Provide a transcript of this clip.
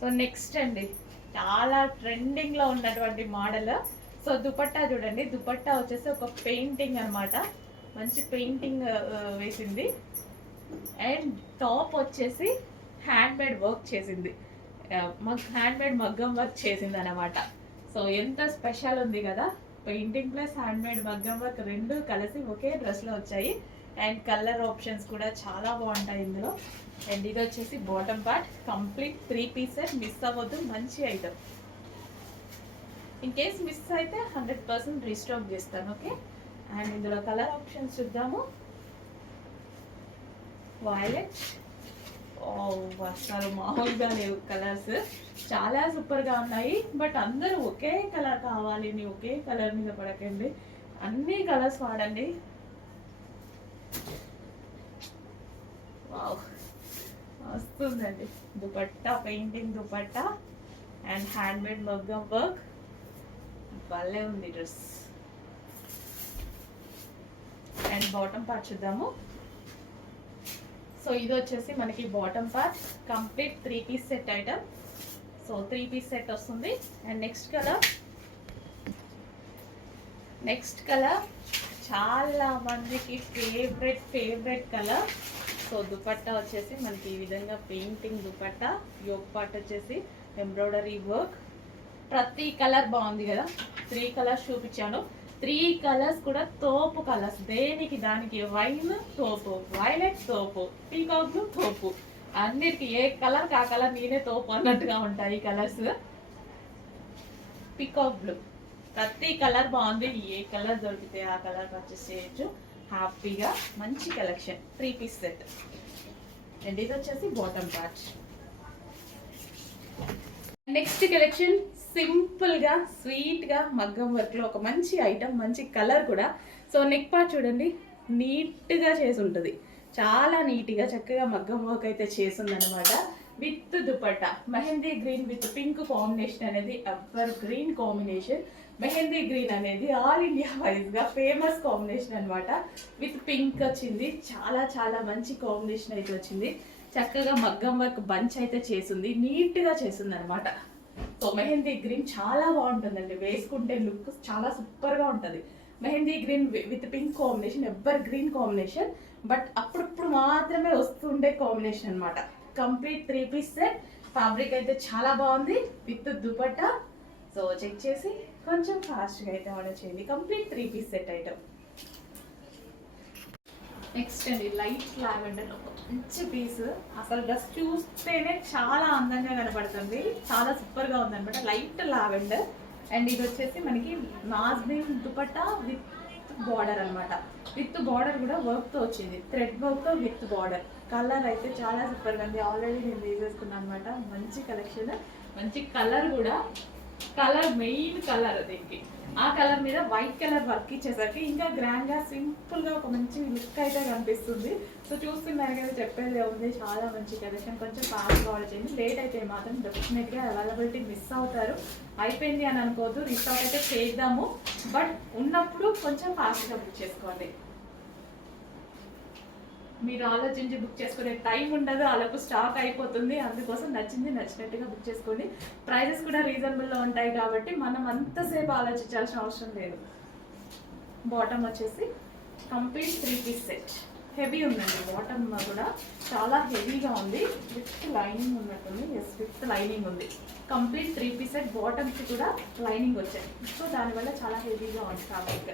So next అండి. చాలా ట్రెండింగ్లో ఉన్నటువంటి మోడల్ సో దుపట్టా చూడండి. దుపట్టా వచ్చేసి ఒక పెయింటింగ్ అన్నమాట. మంచి పెయింటింగ్ వేసింది. అండ్ టాప్ వచ్చేసి హ్యాండ్ మేడ్ వర్క్ చేసింది మగ్ హ్యాండ్ మేడ్ మగ్గం వర్క్ చేసింది అనమాట సో ఎంత స్పెషల్ ఉంది కదా. పెయింటింగ్ ప్లస్ హ్యాండ్ మేడ్ మగ్గం వర్క్ రెండు కలిసి ఒకే డ్రెస్లో వచ్చాయి. అండ్ కలర్ ఆప్షన్స్ కూడా చాలా బాగుంటాయి ఇందులో. అండ్ ఇది వచ్చేసి bottom part complete three pieces miss అవ్వద్దు. మంచి ఐటమ్ ఇన్ కేస్ మిస్ అయితే హండ్రెడ్ పర్సెంట్ రీస్టాక్ చేస్తాను ఓకే అండ్ ఇందులో కలర్ ఆప్షన్స్ చూద్దాము. వైలెట్ oh, అసలు మామూలుగా లేవు కలర్స్ చాలా సూపర్గా ఉన్నాయి. బట్ అందరూ ఒకే కలర్ కావాలి. నీ ఒకే కలర్ మీద పడకండి. అన్ని కలర్స్ వాడండి. వస్తుందండి. Dupatta painting dupatta and handmade మగ్గం వర్క్. భలే ఉంది డ్రెస్. అండ్ బాటమ్ పార్ట్ చూద్దాము. సో ఇది వచ్చేసి మనకి bottom part. Complete three piece set item. So three piece set వస్తుంది. And next colour. Next colour. చాలా మందికి favourite favourite colour. So dupatta వచ్చేసి మనకి ఈ విధంగా పెయింటింగ్ దుపట్టా యోగ్ పార్ట్ వచ్చేసి ఎంబ్రాయిడరీ వర్క్ ప్రతి కలర్ బాగుంది కదా? త్రీ కలర్స్ చూపించాను. త్రీ కలర్స్ కూడా తోపు కలర్స్. దేనికి? దానికి వైన్ తోపు వైలెట్ తోపు పీకాక్ బ్లూ తోపు. అన్నిటికి ఏ కలర్ ఆ కలర్ నేనే తోపు అన్నట్టుగా ఉంటాయి ఈ కలర్స్. పీకాక్ బ్లూ ప్రతి కలర్ బాగుంది. ఏ కలర్ దొరికితే ఆ కలర్ పర్చేస్ చేయొచ్చు. హ్యాపీగా మంచి collection. Three piece set. And ఇది వచ్చేసి బాటమ్ పార్ట్ నెక్స్ట్ కలెక్షన్ సింపుల్గా స్వీట్గా మగ్గం వర్క్లో ఒక మంచి ఐటమ్ మంచి కలర్ కూడా. సో నెక్ పార్ట్ చూడండి నీట్గా చేసి ఉంటుంది చాలా నీట్గా చక్కగా మగ్గం వర్క్ అయితే చేసిందనమాట with dupatta. Mehndi green with pink combination అనేది evergreen combination. Mehndi green అనేది ఆల్ ఇండియా వైజ్గా ఫేమస్ కాంబినేషన్ అనమాట విత్ పింక్ వచ్చింది. చాలా చాలా మంచి కాంబినేషన్ అయితే వచ్చింది. చక్కగా మగ్గం వర్క్ బంచ్ అయితే చేసింది. నీట్గా చేసింది అనమాట సో మెహందీ గ్రీన్ చాలా బాగుంటుందండి. వేసుకుంటే లుక్ చాలా సూపర్గా mehndi green with pink combination evergreen combination. But అప్పుడప్పుడు మాత్రమే వస్తుండే కాంబినేషన్ అనమాట complete three piece set. Fabric అయితే చాలా బాగుంది. విత్ దుపట్టా. సో చెక్ చేసి కొంచెం ఫాస్ట్గా అయితే ఆర్డర్ చేయండి. Complete three piece set item next అండి లైట్ లావెండర్ ఒక మంచి పీస్ అసలు డ్రెస్ చూస్తేనే చాలా అందంగా కనపడుతుంది. చాలా సూపర్గా ఉంది అనమాట లైట్ లావెండర్ అండ్ ఇది వచ్చేసి మనకి నాజ్బీన్ దుపట్టా విత్ బార్డర్ అన్నమాట. విత్ బార్డర్ కూడా వర్క్తో వచ్చింది. థ్రెడ్ వర్క్తో విత్ బార్డర్ కలర్ అయితే చాలా సూపర్గా ఉంది. ఆల్రెడీ నేను వేసేసుకున్నాను అనమాట మంచి కలెక్షన్ మంచి కలర్ కూడా. కలర్ మెయిన్ కలర్ దీనికి. ఆ కలర్ మీద వైట్ కలర్ వర్క్ ఇచ్చేసరికి ఇంకా గ్రాండ్గా సింపుల్గా ఒక మంచి లుక్ అయితే కనిపిస్తుంది. సో చూస్తున్నారు కదా చెప్పేది ఉంది. చాలా మంచి కలెక్షన్ కొంచెం ఫాస్ట్ ఆర్డర్ చేయండి. లేట్ అయితే మాత్రం డెఫినెట్గా అవైలబిలిటీ మిస్ అవుతారు. అయిపోయింది అని అనుకోవద్దు. రీస్టాక్ అయితే చేద్దాము. బట్ ఉన్నప్పుడు కొంచెం ఫాస్ట్గా బుక్ చేసుకోండి. మీరు ఆలోచించి బుక్ చేసుకునే టైం ఉండదు అలాగ స్టాక్ అయిపోతుంది. అందుకోసం నచ్చింది నచ్చినట్టుగా బుక్ చేసుకోండి. ప్రైజెస్ కూడా రీజనబుల్లో ఉంటాయి కాబట్టి మనం అంతసేపు ఆలోచించాల్సిన అవసరం లేదు. బాటమ్ వచ్చేసి complete three piece set heavy ఉందండి. బాటమ్ కూడా చాలా హెవీగా ఉంది. విత్ లైనింగ్ ఉన్నట్టుంది. ఎస్ విత్ లైనింగ్ ఉంది. కంప్లీట్ త్రీ పీస్ సెట్ బాటమ్కి కూడా లైనింగ్ వచ్చాయి. సో దానివల్ల చాలా హెవీగా ఉంది ఫ్యాబ్రిక్